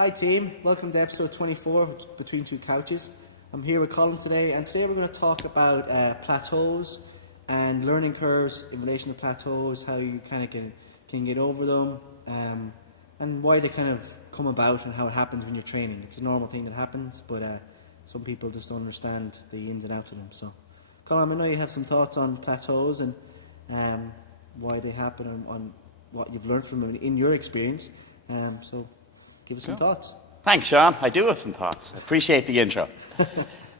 Hi team, welcome to episode 24 Between Two Couches. I'm here with Colin today, and today we're going to talk about plateaus and learning curves in relation to plateaus, how you kind of can get over them, and why they kind of come about and how it happens when you're training. It's a normal thing that happens, but some people just don't understand the ins and outs of them. So, Colin, I know you have some thoughts on plateaus and why they happen and on what you've learned from them in your experience. So give us some thoughts. Thanks, Sean. I do have some thoughts. I appreciate the intro.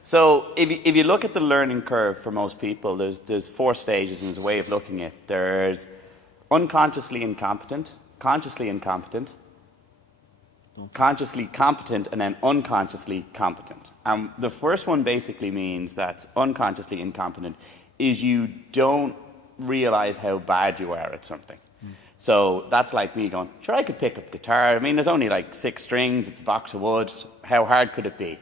So if you look at the learning curve for most people, there's 4 stages, and there's a way of looking at it. There's unconsciously incompetent, consciously incompetent, consciously competent, and then unconsciously competent. The first one basically means that unconsciously incompetent is you don't realize how bad you are at something. So that's like me going, sure, I could pick up guitar. I mean, there's only like 6 strings, it's a box of wood. How hard could it be?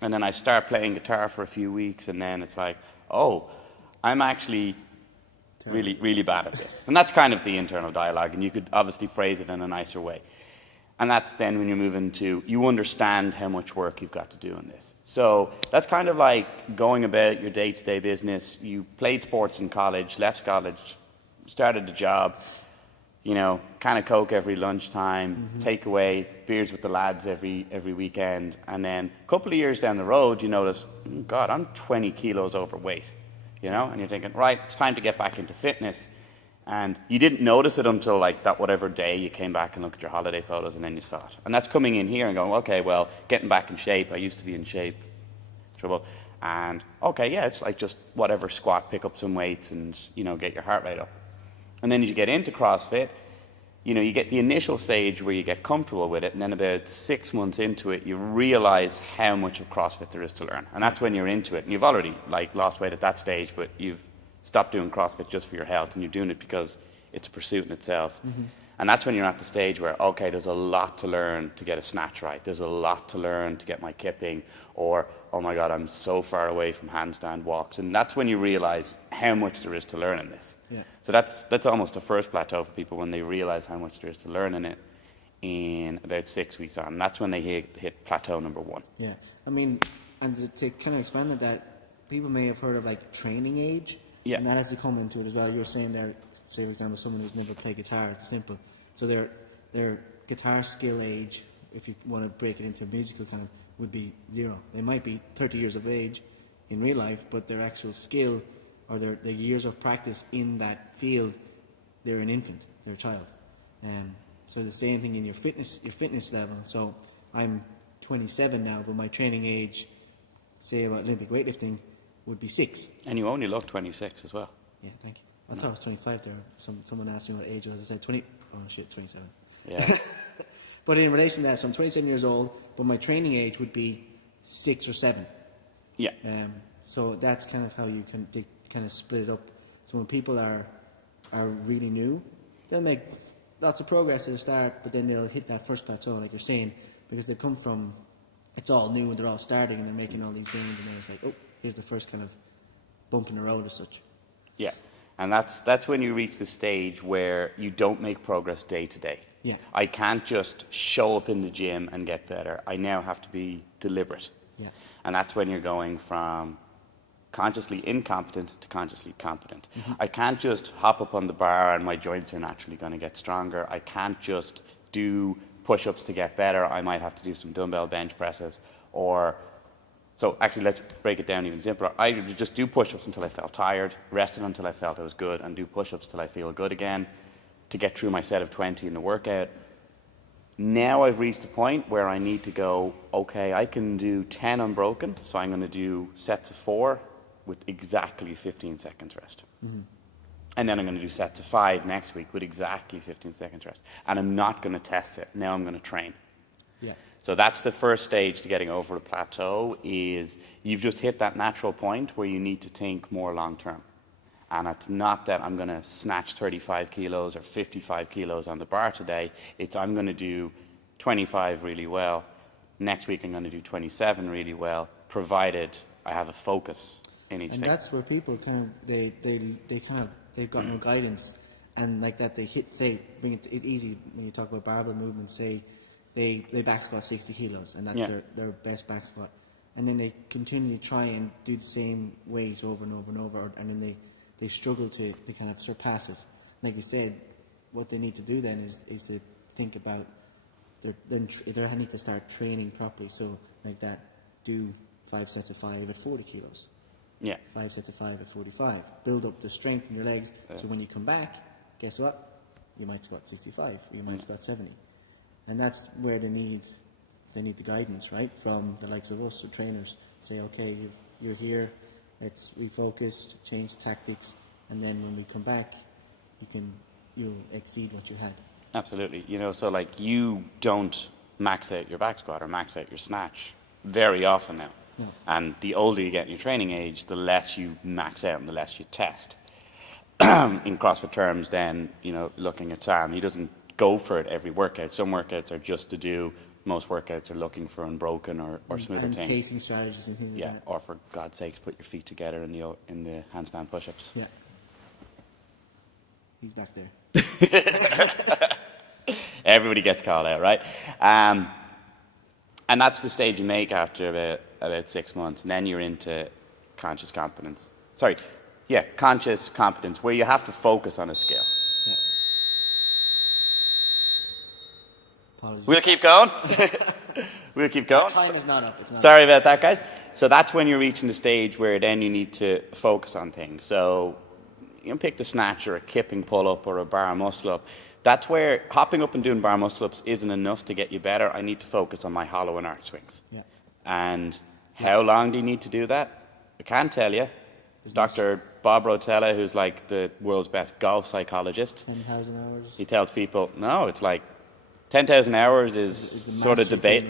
And then I start playing guitar for a few weeks, and then it's like, oh, I'm actually really bad at this. And that's kind of the internal dialogue, and you could obviously phrase it in a nicer way. And that's then when you move into, you understand how much work you've got to do in this. So that's kind of like going about your day-to-day business. You played sports in college, left college, started a job, you know, can of Coke every lunchtime, takeaway, beers with the lads every weekend. And then a couple of years down the road, you notice, oh God, I'm 20 kilos overweight, you know? And you're thinking, right, it's time to get back into fitness. And you didn't notice it until like that whatever day you came back and looked at your holiday photos, and then you saw it. And that's coming in here and going, okay, well, getting back in shape. I used to be in shape. Trouble. And okay, yeah, it's like just whatever, squat, pick up some weights, and, you know, get your heart rate up. And then as you get into CrossFit, you know, you get the initial stage where you get comfortable with it, and then about 6 months into it, you realize how much of CrossFit there is to learn. And that's when you're into it. And you've already like lost weight at that stage, but you've stopped doing CrossFit just for your health, and you're doing it because it's a pursuit in itself. And that's when you're at the stage where, okay, there's a lot to learn to get a snatch right. There's a lot to learn to get my kipping, or, oh my God, I'm so far away from handstand walks. And that's when you realize how much there is to learn in this. Yeah. So that's almost the first plateau for people, when they realize how much there is to learn in it in about 6 weeks on. And that's when they hit plateau number 1. Yeah. I mean, and to kind of expand on that, people may have heard of like training age. Yeah. And that has to come into it as well. You were saying there, say for example, someone who's never played guitar, it's simple. So their guitar skill age, if you want to break it into a musical kind of, would be 0. They might be 30 years of age in real life, but their actual skill or their years of practice in that field, they're an infant, they're a child. So the same thing in your fitness level. So I'm 27 now, but my training age, say about Olympic weightlifting, would be 6. And you only look 26 as well. Yeah, thank you. I thought I was 25 there. Someone asked me what age I was. I said 20. Oh shit, 27. Yeah. But in relation to that, so I'm 27 years old, but my training age would be 6 or 7. Yeah. So that's kind of how you can kind of split it up. So when people are really new, they'll make lots of progress at the start, but then they'll hit that first plateau, like you're saying, because they come from, it's all new and they're all starting and they're making all these gains, and then it's like, oh, here's the first kind of bump in the road as such. Yeah. And that's when you reach the stage where you don't make progress day to day. Yeah. I can't just show up in the gym and get better. I now have to be deliberate. Yeah. And that's when you're going from consciously incompetent to consciously competent. I can't just hop up on the bar and my joints are naturally going to get stronger. I can't just do push-ups to get better. I might have to do some dumbbell bench presses, or... So actually, let's break it down even simpler. I would just do push-ups until I felt tired, rested until I felt I was good, and do push-ups till I feel good again to get through my set of 20 in the workout. Now I've reached a point where I need to go, okay, I can do 10 unbroken, so I'm going to do sets of 4 with exactly 15 seconds rest. And then I'm going to do sets of 5 next week with exactly 15 seconds rest. And I'm not going to test it. Now I'm going to train. Yeah. So that's the first stage to getting over the plateau, is you've just hit that natural point where you need to think more long term. And it's not that I'm going to snatch 35 kilos or 55 kilos on the bar today. It's I'm going to do 25 really well. Next week I'm going to do 27 really well, provided I have a focus in each thing. And that's where people kind of, they've got no guidance. And like that, they hit, say, bring it easy when you talk about barbell movements, say, they back squat 60 kilos, and that's their best back squat. And then they continue to try and do the same weight over and over and over, and then they struggle to kind of surpass it. Like you said, what they need to do then is to think about they need to start training properly. So like that, do 5 sets of 5 at 40 kilos. Yeah. 5 sets of 5 at 45. Build up the strength in your legs, so when you come back, guess what? You might squat 65, or you might squat 70. And that's where they need the guidance, right, from the likes of us, or trainers. Say, okay, you're here, let's refocus, change the tactics, and then when we come back, you'll exceed what you had. Absolutely. You know, so like you don't max out your back squat or max out your snatch very often now. No. And the older you get in your training age, the less you max out and the less you test. In CrossFit terms, then, you know, looking at Sam, he doesn't go for it every workout. Some workouts are just to do. Most workouts are looking for unbroken or smoother and things. pacing strategies and things like that. Or for God's sakes, put your feet together in the handstand push-ups. Yeah. He's back there. Everybody gets called out, right? And that's the stage you make after about 6 months, and then you're into conscious competence. Conscious competence, where you have to focus on a skill. Yeah. Apologies. We'll keep going. We'll keep going. Time is not up. It's not Sorry up. about that, guys. So that's when you're reaching the stage where then you need to focus on things. So you can pick the snatch or a kipping pull-up or a bar muscle-up. That's where hopping up and doing bar muscle-ups isn't enough to get you better. I need to focus on my hollow and arch swings. Yeah. And how long do you need to do that? I can't tell you. Dr. Bob Rotella, who's like the world's best golf psychologist. 10,000 hours. He tells people, no, it's like 10,000 hours is sort of debate.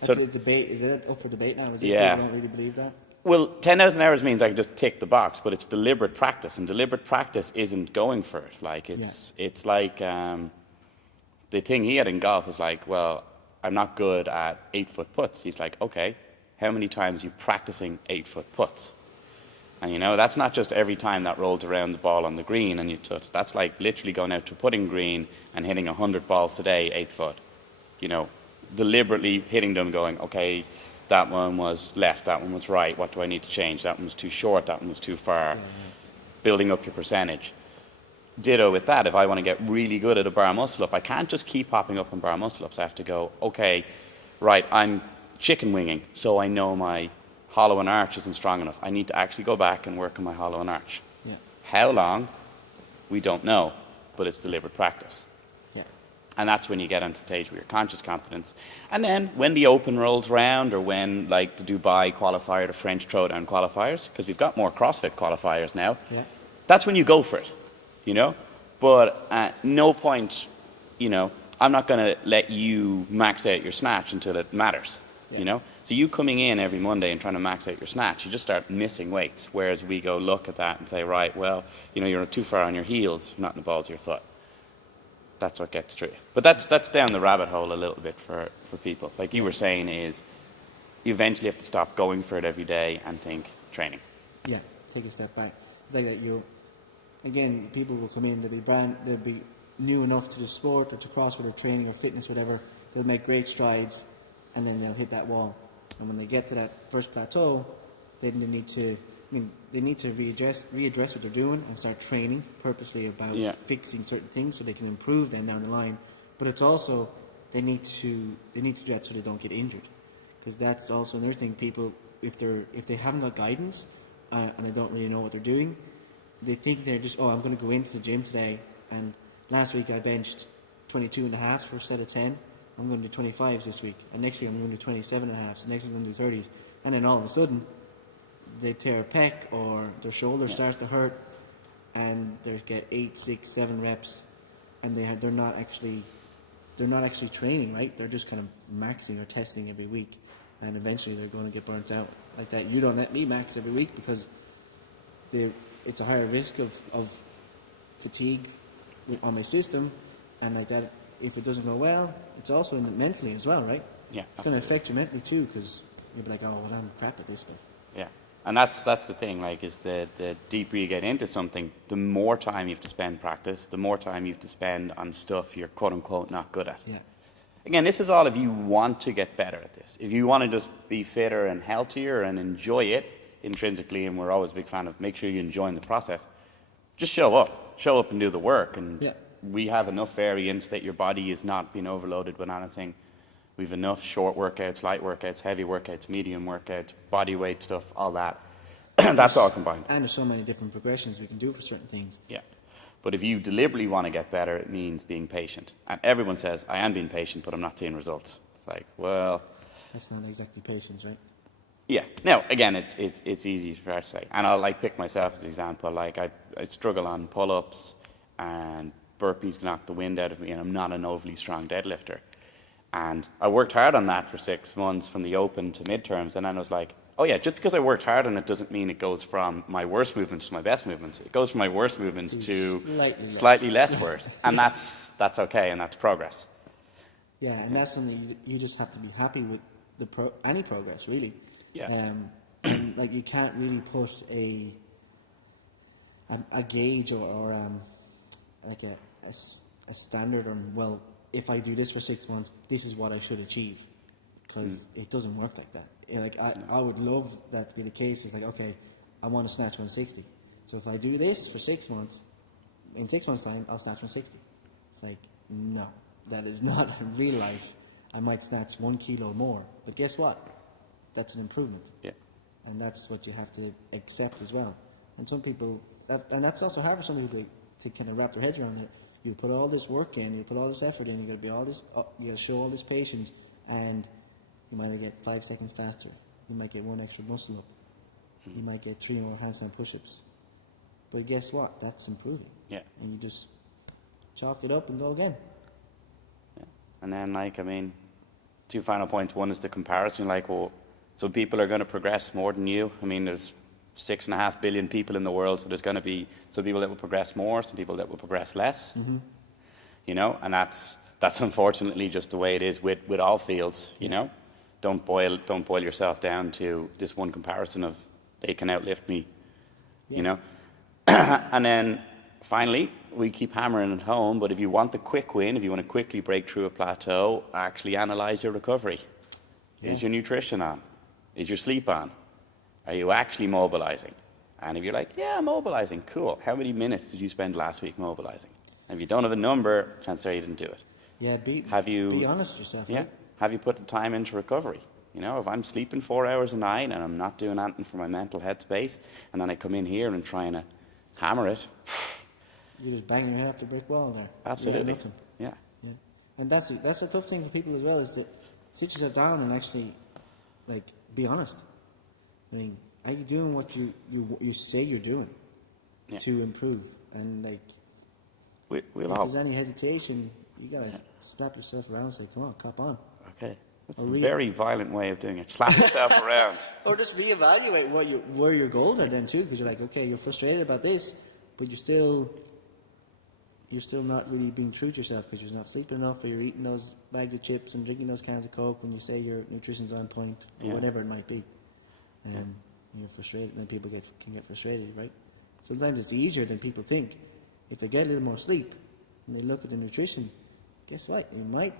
It's debate. Is it up for debate now? Is it Yeah. people don't really believe that? Well, 10,000 hours means I can just tick the box, but it's deliberate practice, and deliberate practice isn't going for it. Like it's like the thing he had in golf was like, well, I'm not good at 8-foot putts. He's like, okay, how many times are you practicing 8-foot putts? And you know, that's not just every time that rolls around the ball on the green and you tut. That's like literally going out to a putting green and hitting 100 balls today, 8-foot. You know, deliberately hitting them, going, okay, that one was left, that one was right, what do I need to change? That one was too short, that one was too far. Building up your percentage. Ditto with that. If I want to get really good at a bar muscle-up, I can't just keep popping up on bar muscle-ups. I have to go, okay, right, I'm chicken winging, so I know my hollow and arch isn't strong enough. I need to actually go back and work on my hollow and arch. Yeah. How long? We don't know, but it's deliberate practice. Yeah. And that's when you get onto the stage where you're conscious competence. And then when the Open rolls round, or when like the Dubai qualifier, the French throwdown qualifiers, because we've got more CrossFit qualifiers now, that's when you go for it, you know? But at no point, you know, I'm not going to let you max out your snatch until it matters, you know? So you coming in every Monday and trying to max out your snatch, you just start missing weights. Whereas we go look at that and say, right, well, you know, you're too far on your heels, you're not in the balls of your foot. That's what gets through you. But that's down the rabbit hole a little bit for people. Like you were saying, is you eventually have to stop going for it every day and think training. Yeah, take a step back. It's like that again, people will come in, they'll be new enough to the sport or to CrossFit or training or fitness, whatever. They'll make great strides and then they'll hit that wall. And when they get to that first plateau, then they need to readdress what they're doing and start training purposely about fixing certain things so they can improve then down the line. But it's also they need to do that so they don't get injured, because that's also another thing. People, if they haven't got guidance and they don't really know what they're doing, they think they're just, I'm going to go into the gym today, and last week I benched 22 and a half for a set of 10. I'm going to do 25s this week, and next week I'm going to do 27 and a half, so next week I'm going to do 30s, and then all of a sudden they tear a pec or their shoulder starts to hurt, and they get 8, 6, 7 reps, and they're not actually training, right? They're just kind of maxing or testing every week, and eventually they're going to get burnt out like that. You don't let me max every week because it's a higher risk of fatigue on my system, and like that. If it doesn't go well, it's also mentally as well, right? Yeah, it's going to affect you mentally too, because you'll be like, I'm crap at this stuff. Yeah, and that's the thing. Like, is the deeper you get into something, the more time you have to spend practice, the more time you have to spend on stuff you're quote unquote not good at. Yeah. again, this is all if you want to get better at this. If you want to just be fitter and healthier and enjoy it intrinsically, and we're always a big fan of make sure you're enjoying the process, just show up and do the work. And we have enough variance that your body is not being overloaded with anything. We've enough short workouts, light workouts, heavy workouts, medium workouts, body weight stuff, all that. That's all combined. And there's so many different progressions we can do for certain things. Yeah. But if you deliberately want to get better, it means being patient. And everyone says, I am being patient, but I'm not seeing results. It's like, well... That's not exactly patience, right? Yeah. Now, again, it's easy to say. And I'll like pick myself as an example. Like I struggle on pull-ups and burpees knock the wind out of me, and I'm not an overly strong deadlifter. And I worked hard on that for 6 months from the open to midterms, and then I was like, oh yeah, just because I worked hard on it doesn't mean it goes from my worst movements to my best movements. It goes from my worst movements to slightly less worse. And that's okay, and that's progress. Yeah, and that's something you just have to be happy with any progress, really. Yeah. And like you can't really put a gauge or like a standard on, well, if I do this for 6 months, this is what I should achieve. Because it doesn't work like that. Like I would love that to be the case. It's like, okay, I want to snatch 160. So if I do this for 6 months, in 6 months' time, I'll snatch 160. It's like, no, that is not real life. I might snatch 1 kilo more, but guess what? That's an improvement. Yeah. And that's what you have to accept as well. And some people, and that's also hard for some people to kind of wrap their heads around that. You put all this work in, you put all this effort in, you got to be all this, you got to show all this patience, and you might get 5 seconds faster. You might get 1 extra muscle up. You might get 3 more handstand push-ups. But guess what? That's improving. Yeah. And you just chalk it up and go again. Yeah. And then, like, I mean, 2 final points. One is the comparison. Like, well, some people are going to progress more than you. I mean, there's 6.5 billion people in the world, so there's going to be some people that will progress more, some people that will progress less. Mm-hmm. You know, and that's unfortunately just the way it is with all fields. You know, don't boil yourself down to this one comparison of they can outlift me. Yeah. You know, and then finally we keep hammering it home. But if you want the quick win, if you want to quickly break through a plateau, actually analyze your recovery. Yeah. Is your nutrition on? Is your sleep on? Are you actually mobilizing? And if you're like, yeah, I'm mobilizing, cool. How many minutes did you spend last week mobilizing? And if you don't have a number, chances are you didn't do it. Yeah, be honest with yourself. Yeah. Right? Have you put the time into recovery? You know, if I'm sleeping 4 hours a night and I'm not doing anything for my mental headspace, and then I come in here and trying to hammer it. You're just banging your head off the brick wall there. Absolutely. Yeah. Yeah. And that's a tough thing for people as well, is that sit yourself down and actually, like, be honest. I mean, are you doing what you say you're doing to improve? And like, if there's any hesitation, you gotta slap yourself around and say, "Come on, cop on." Okay, that's a very violent way of doing it. Slap yourself around, or just reevaluate where your goals are then too, because you're like, okay, you're frustrated about this, but you're still not really being true to yourself because you're not sleeping enough, or you're eating those bags of chips and drinking those cans of Coke when you say your nutrition's on point, or whatever it might be. You're frustrated, and then people can get frustrated, right? Sometimes it's easier than people think. If they get a little more sleep and they look at the nutrition, guess what? You might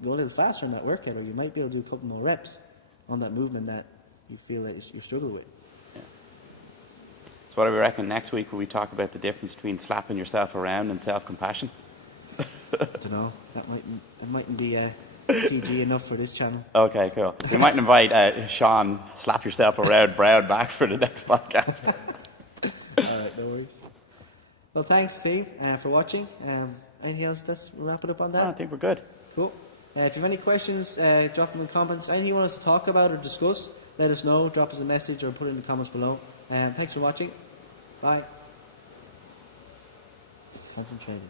go a little faster in that workout, or you might be able to do a couple more reps on that movement that you feel that you struggle with. Yeah. So what do we reckon next week? Will we talk about the difference between slapping yourself around and self-compassion? I don't know. That mightn't be PG enough for this channel. Okay, cool. We might invite Sean, slap yourself around, brown back for the next podcast. All right, no worries. Well, thanks, Steve, for watching. Anything else? Let's wrap it up on that. I think we're good. Cool. If you have any questions, drop them in the comments. Anything you want us to talk about or discuss, let us know. Drop us a message or put it in the comments below. Thanks for watching. Bye. Concentrated.